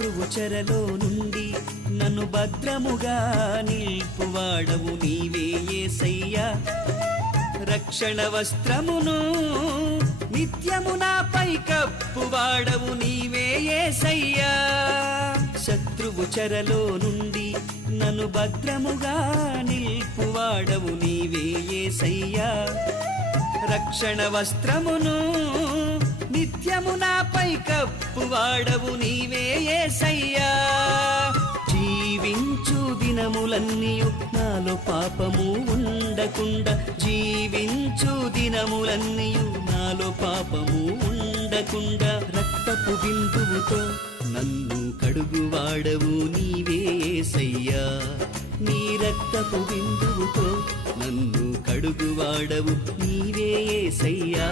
శత్రువు చెరలో నుండి నన్ను భద్రముగా నిల్పువాడవు నీవే యేసయ్యా రక్షణ వస్త్రమును నిత్యము నాపై కప్పువాడవు నీవే యేసయ్యా శత్రువు చెరలో నుండి నన్ను భద్రముగా నిల్పువాడవు నీవే యేసయ్యా రక్షణ వస్త్రమును నిత్యము నాపై కప్పువాడవు నీవే యేసయ్యా జీవించు దినములన్నీయు నాలో పాపము ఉండకుండా జీవించు దినములన్నీయు నాలో పాపము ఉండకుండా రక్తపు బిందువుతో నన్ను కడుగువాడవు నీవే యేసయ్యా నీ రక్తపు బిందువుతో నన్ను కడుగువాడవు నీవే యేసయ్యా